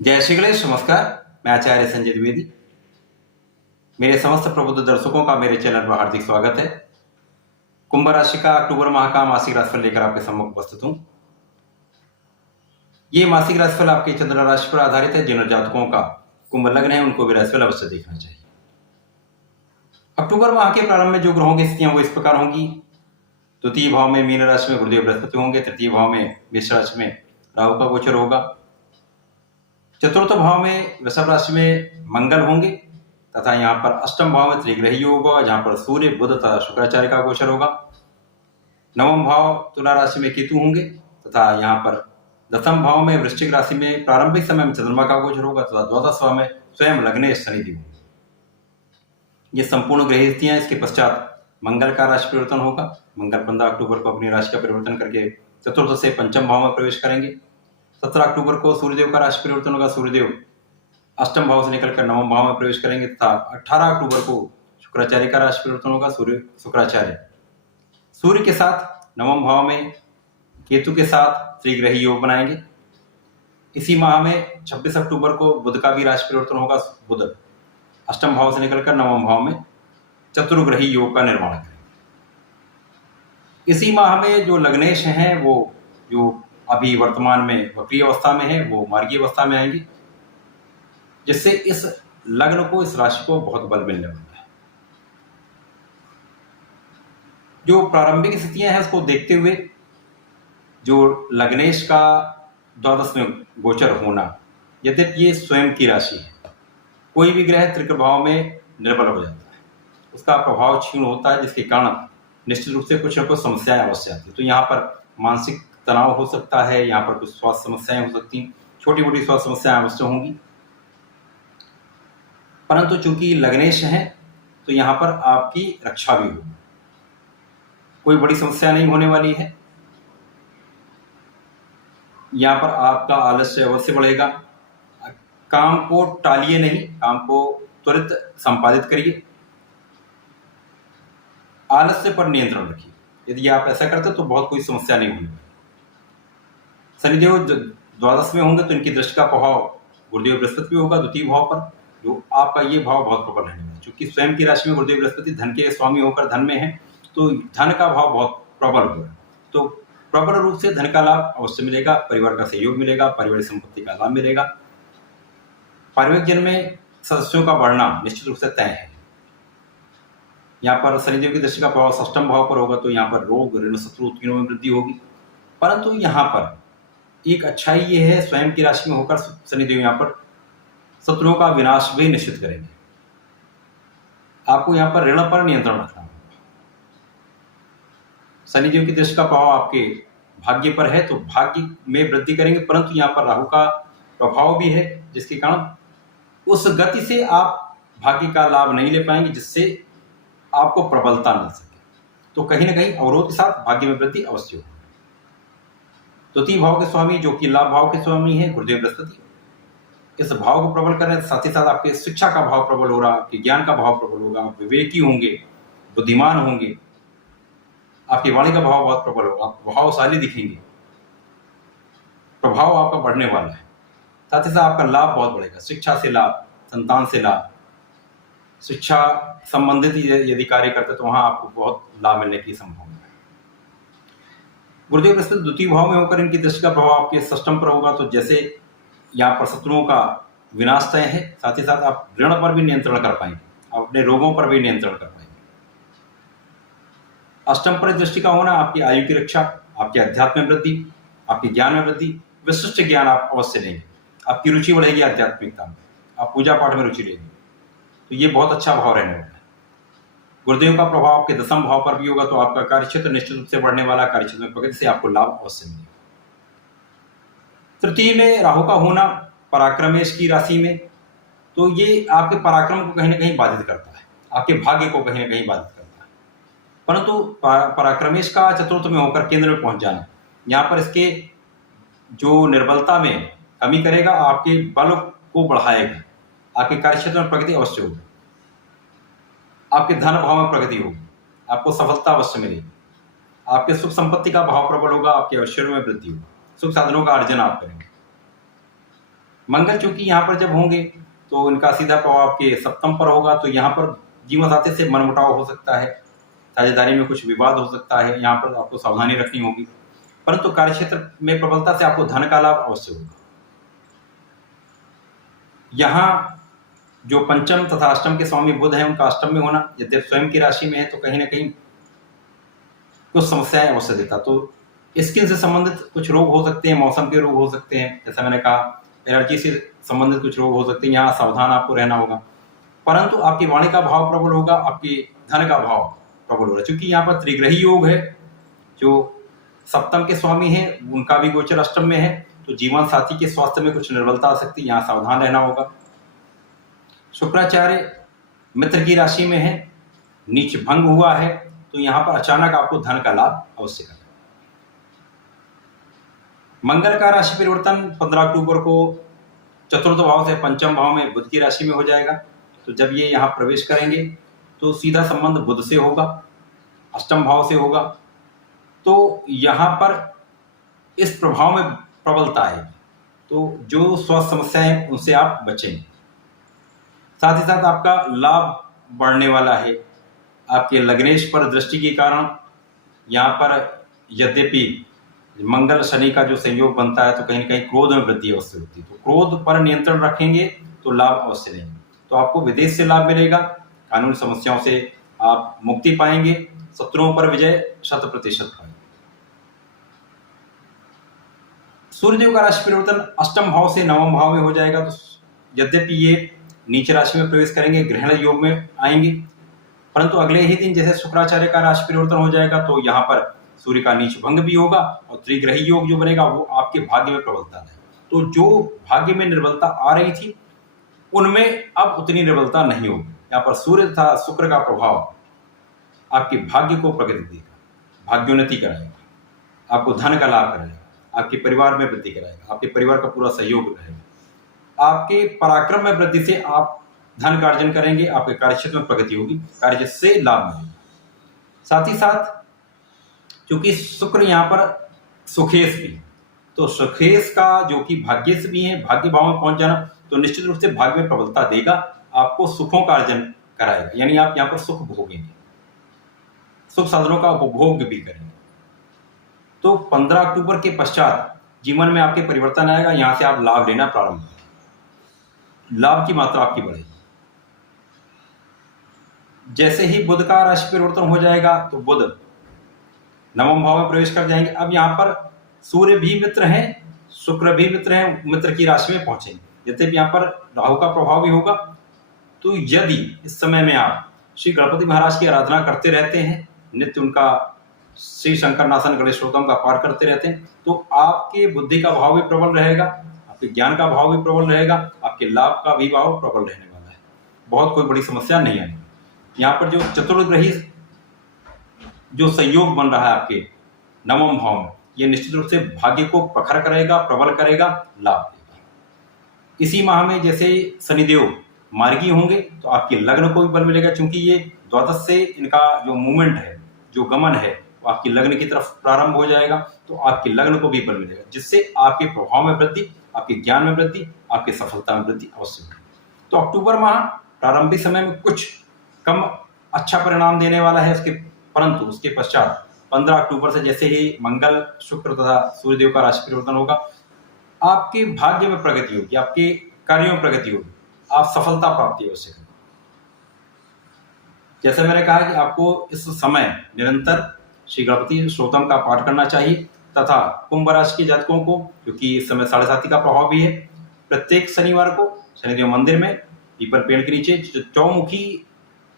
जय श्री गणेश। नमस्कार, मैं आचार्य संजय द्विवेदी। मेरे समस्त प्रबुद्ध दर्शकों का मेरे चैनल पर हार्दिक स्वागत है। कुंभ राशि का अक्टूबर माह का मासिक राशिफल लेकर आपके सम्मुख उपस्थित हूं। ये मासिक राशिफल आपकी चंद्र राशि पर आधारित है। जिन जातकों का कुंभ लग्न है उनको भी राशिफल अवश्य देखना चाहिए। अक्टूबर माह के प्रारंभ में जो ग्रहों की स्थितियां वो इस प्रकार होंगी। द्वितीय भाव में मीन राशि में गुरुदेव बृहस्पति होंगे। तृतीय भाव में मेष राशि में राहु का गोचर होगा। चतुर्थ भाव में वृषभ राशि में मंगल होंगे तथा यहाँ पर अष्टम भाव में त्रिग्रही योग होगा, जहां पर सूर्य बुध तथा शुक्राचार्य का गोचर होगा। नवम भाव तुला राशि में केतु होंगे तथा यहाँ पर दसम भाव में वृश्चिक राशि में प्रारंभिक समय में चंद्रमा का गोचर होगा तथा द्वादश भाव में स्वयं लग्नेश शनिदेव होंगे। ये संपूर्ण ग्रह स्थितियां। इसके पश्चात मंगल का राशि परिवर्तन होगा। मंगल 15 अक्टूबर को अपनी राशि का परिवर्तन करके चतुर्थ से पंचम भाव में प्रवेश करेंगे। 17 अक्टूबर को सूर्यदेव का राशि परिवर्तन होगा। सूर्यदेव अष्टम भाव से निकलकर नवम भाव में प्रवेश करेंगे तथा 18 अक्टूबर को शुक्राचार्य का राशि परिवर्तन होगा। शुक्राचार्य सूर्य के साथ नवम भाव में केतु के साथ त्रिग्रही योग बनाएंगे। इसी माह में 26 अक्टूबर को बुध का भी राशि परिवर्तन होगा। बुध अष्टम भाव से निकलकर नवम भाव में चतुर्ग्रही योग का निर्माण करेंगे। इसी माह में जो लग्नेश हैं वो जो अभी वर्तमान में वक्रीय अवस्था में है वो मार्गीय अवस्था में आएंगे, जिससे इस लग्न को, इस राशि को बहुत बल मिलने वाला है। जो प्रारंभिक स्थितियां हैं उसको देखते हुए जो लग्नेश का द्वादश में गोचर होना, यद्यपि ये स्वयं की राशि है, कोई भी ग्रह त्रिक भाव में निर्बल हो जाता है, उसका प्रभाव क्षीण होता है, जिसके कारण निश्चित रूप से कुछ न कुछ समस्याएं अवश्य आती है। तो यहाँ पर मानसिक तनाव हो सकता है, यहाँ पर कुछ स्वास्थ्य समस्याएं हो सकती हैं, छोटी मोटी स्वास्थ्य समस्याएं अवश्य होंगी। परंतु चूंकि लग्नेश है तो यहाँ पर आपकी रक्षा भी होगी, कोई बड़ी समस्या नहीं होने वाली है। यहाँ पर आपका आलस्य अवश्य बढ़ेगा। काम को टालिए नहीं, काम को त्वरित संपादित करिए। आलस्य पर नियंत्रण रखिए। यदि आप ऐसा करते तो बहुत कोई समस्या नहीं होगी। शनिदेव द्वादश में होंगे तो इनकी दृष्टि का प्रभाव गुरुदेव बृहस्पति भी होगा द्वितीय भाव पर, जो आपका ये भाव बहुत प्रबल रहने वाला है। चूंकि स्वयं की राशि में गुरुदेव बृहस्पति धन के स्वामी होकर धन में है, तो धन का भाव बहुत प्रबल होगा। तो प्रबल रूप से धन का लाभ अवश्य मिलेगा, परिवार का सहयोग मिलेगा, पारिवारिक संपत्ति का लाभ मिलेगा। पारिवारिक जन में सदस्यों का बढ़ना निश्चित रूप से तय है। यहाँ पर शनिदेव की दृष्टि का प्रभाव षष्ठम भाव पर होगा, तो यहाँ पर रोग, ऋण, शत्रु, तीनों में वृद्धि होगी। परंतु यहाँ पर एक अच्छाई ये है, स्वयं की राशि में होकर शनिदेव यहाँ पर शत्रुओं का विनाश भी निश्चित करेंगे। आपको यहाँ पर ऋण पर नियंत्रण रखना होगा। शनिदेव की दृष्टि का प्रभाव आपके भाग्य पर है तो भाग्य में वृद्धि करेंगे, परंतु यहाँ पर राहु का प्रभाव भी है, जिसके कारण उस गति से आप भाग्य का लाभ नहीं ले पाएंगे जिससे आपको प्रबलता मिल सके। तो कहीं ना कहीं अवरोध के साथ भाग्य में वृद्धि अवश्य होगी। द्वितीय भाव के स्वामी जो कि लाभ भाव के स्वामी है गुरुदेव बृहस्पति, इस भाव को प्रबल कर रहे हैं। साथ ही साथ आपके शिक्षा का भाव प्रबल हो रहा, आपके ज्ञान का भाव प्रबल होगा, आप विवेकी होंगे, बुद्धिमान होंगे, आपकी वाणी का भाव बहुत प्रबल होगा, आप प्रभावशाली दिखेंगे, प्रभाव आपका बढ़ने वाला है। साथ ही साथ आपका लाभ बहुत बढ़ेगा। शिक्षा से लाभ, संतान से लाभ, शिक्षा संबंधित यदि कार्य करते तो वहां आपको बहुत लाभ मिलने की संभावना है। गुरुदेव बृहस्पति द्वितीय भाव में होकर इनकी दृष्टि का प्रभाव आपके षष्ठम पर होगा, तो जैसे यहाँ पर शत्रुओं का विनाश तय है, साथ ही साथ आप ऋण पर भी नियंत्रण कर पाएंगे, आप अपने रोगों पर भी नियंत्रण कर पाएंगे। अष्टम पर दृष्टि का होना आपकी आयु की रक्षा, आपके अध्यात्म में वृद्धि, आपके ज्ञान में वृद्धि, विशिष्ट ज्ञान आप अवश्य लेंगे, आपकी रुचि बढ़ेगी आध्यात्मिकता में, आप पूजा पाठ में रुचि लेंगे, तो ये बहुत अच्छा भाव रहने वाला है। गुरुदेव का प्रभाव आपके दसम भाव पर भी होगा, तो आपका कार्यक्षेत्र निश्चित रूप से बढ़ने वाला, कार्यक्षेत्र में प्रगति से आपको लाभ अवश्य मिलेगा। तृतीय में राहु का होना पराक्रमेश की राशि में, तो ये आपके पराक्रम को कहीं ना कहीं बाधित करता है, आपके भाग्य को कहीं ना कहीं बाधित करता है। परंतु पराक्रमेश का चतुर्थ में होकर केंद्र में पहुंच जाना, यहाँ पर इसके जो निर्बलता में कमी करेगा, आपके बल को बढ़ाएगा, आपके कार्यक्षेत्र में प्रगति अवश्य होगी, आपके धन भाव में प्रगति होगी, आपको सफलता अवश्य मिलेगी, आपके सुख संपत्ति का भाव प्रबल होगा, आपके ऐश्वर्य में वृद्धि होगी, सुख साधनों का अर्जन आप करेंगे। मंगल चूंकि यहाँ पर जब होंगे तो इनका सीधा प्रभाव आपके सप्तम पर होगा, तो यहाँ पर जीवन साथी से मनमुटाव हो सकता है, साझेदारी में कुछ विवाद हो सकता है, यहाँ पर आपको सावधानी रखनी होगी। परंतु कार्यक्षेत्र में प्रबलता से आपको धन का लाभ अवश्य होगा। यहाँ जो पंचम तथा अष्टम के स्वामी बुध है उनका अष्टम में होना, यद्यप स्वयं की राशि में है तो कहीं ना कहीं कुछ समस्याएं अवश्य देता। तो स्किन से संबंधित कुछ रोग हो सकते हैं, मौसम के रोग हो सकते हैं, जैसा मैंने कहा एलर्जी से संबंधित कुछ रोग हो सकते हैं, यहाँ सावधान आपको रहना होगा। परंतु आपकी वाणी का भाव प्रबल होगा, आपकी धन का भाव प्रबल होगा, क्योंकि यहाँ पर त्रिग्रही योग है। जो सप्तम के स्वामी है उनका भी गोचर अष्टम में है, तो जीवन साथी के स्वास्थ्य में कुछ निर्बलता आ सकती है, यहाँ सावधान रहना होगा। शुक्राचार्य मित्र की राशि में है, नीच भंग हुआ है, तो यहाँ पर अचानक आपको धन का लाभ अवश्य करना। मंगल का राशि परिवर्तन 15 अक्टूबर को चतुर्थ भाव से पंचम भाव में बुध की राशि में हो जाएगा। तो जब ये यहाँ प्रवेश करेंगे तो सीधा संबंध बुध से होगा, अष्टम भाव से होगा, तो यहाँ पर इस प्रभाव में प्रबलता आएगी, तो जो स्वास्थ्य समस्याएं हैं उनसे आप बचेंगे। साथ ही साथ आपका लाभ बढ़ने वाला है। आपके लग्नेश पर दृष्टि के कारण यहाँ पर यद्यपि मंगल शनि का जो संयोग बनता है तो कहीं ना कहीं क्रोध में वृद्धि अवश्य होती है, तो क्रोध पर नियंत्रण रखेंगे तो लाभ अवश्य लेंगे। तो आपको विदेश से लाभ मिलेगा, कानूनी समस्याओं से आप मुक्ति पाएंगे, शत्रुओं पर विजय 100% पाएंगे। सूर्यदेव का राशि परिवर्तन अष्टम भाव से नवम भाव में हो जाएगा, तो यद्यपि ये नीच राशि में प्रवेश करेंगे, ग्रहण योग में आएंगे, परंतु अगले ही दिन जैसे शुक्राचार्य का राशि परिवर्तन हो जाएगा तो यहाँ पर सूर्य का नीच भंग भी होगा और त्रिग्रही योग जो बनेगा वो आपके भाग्य में प्रबलता है। तो जो भाग्य में निर्बलता आ रही थी उनमें अब उतनी निर्बलता नहीं होगी। यहाँ पर सूर्य तथा शुक्र का प्रभाव आपके भाग्य को प्रगति देगा, भाग्योन्नति कराएगा, आपको धन का लाभ कराएगा, आपके परिवार में वृद्धि कराएगा, आपके परिवार का पूरा सहयोग रहेगा, आपके पराक्रम में वृद्धि से आप धन का अर्जन करेंगे, आपके कार्यक्षेत्र में प्रगति होगी, कार्य से लाभ मिलेगा। साथ ही साथ क्योंकि शुक्र यहाँ पर सुखेश भी, तो सुखेश का जो कि भाग्येश भी है, भाग्य भाव में पहुंच जाना तो निश्चित रूप से भाग्य में प्रबलता देगा, आपको सुखों का अर्जन कराएगा, यानी आप यहाँ पर सुख भोगेंगे, सुख साधनों का उपभोग भी करेंगे। तो 15 अक्टूबर के पश्चात जीवन में आपके परिवर्तन आएगा, यहाँ से आप लाभ लेना प्रारंभ करेंगे, लाभ की मात्रा आपकी बढ़ेगी। जैसे ही बुध का राशि परिवर्तन हो जाएगा तो बुध नवम भाव में प्रवेश कर जाएंगे। अब यहाँ पर सूर्य भी मित्र हैं, शुक्र भी मित्र हैं, मित्र की राशि में पहुंचेंगे। यद्यपि यहाँ पर राहु का प्रभाव भी होगा, तो यदि इस समय में आप श्री गणपति महाराज की आराधना करते रहते हैं, नित्य उनका श्री शंकरनाशन गणेशोत्तम का पाठ करते रहते हैं, तो आपके बुद्धि का भाव भी प्रबल रहेगा, आपके ज्ञान का भाव भी प्रबल रहेगा, आपके लाभ का भी भाव प्रबल रहने वाला है, बहुत कोई बड़ी समस्या नहीं आएगी। यहाँ पर जो चतुर्ग्रही जो संयोग बन रहा है आपके नवम भाव में, ये निश्चित रूप से भाग्य को प्रखर करेगा, प्रबल करेगा, लाभ देगा। इसी माह में जैसे शनिदेव मार्गी होंगे तो आपके लग्न को भी बल मिलेगा, क्योंकि ये द्वादश से इनका जो मूवमेंट है, जो गमन है, वो आपकी लग्न की तरफ प्रारंभ हो जाएगा, तो आपके लग्न को भी बल मिलेगा, जिससे आपके प्रभाव में वृद्धि, आपके ज्ञान में वृद्धि, आपकी सफलता में वृद्धि अवश्य होगी। तो अक्टूबर माह प्रारंभिक समय में कुछ कम अच्छा परिणाम देने वाला है उसके, परंतु उसके पश्चात 15 अक्टूबर से जैसे ही मंगल, शुक्र तथा सूर्यदेव का राशि परिवर्तन होगा, आपके भाग्य में प्रगति होगी, आपके कार्यों में प्रगति होगी, आप सफलता प्राप्ति अवश्य करेंगे। जैसे मैंने कहा कि आपको इस समय निरंतर श्री गणपति स्तोत्रम का पाठ करना चाहिए, तथा कुंभ राशि के जातकों को, क्योंकि इस समय 7.5 का प्रभाव भी है, प्रत्येक शनिवार को शनिदेव मंदिर में पीपल पेड़ के नीचे चौमुखी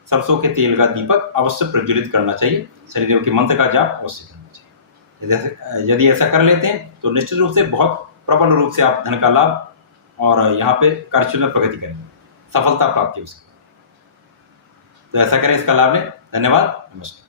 सरसों के तेल का दीपक अवश्य प्रज्वलित करना चाहिए, शनिदेव के मंत्र का जाप अवश्य करना चाहिए। यदि ऐसा कर लेते हैं तो निश्चित रूप से बहुत प्रबल रूप से आप धन का लाभ और यहाँ पे कार्यक्षेत्र में प्रगति करेंगे, सफलता प्राप्ति उसकी। तो ऐसा करें, इसका लाभ लें। धन्यवाद, नमस्कार।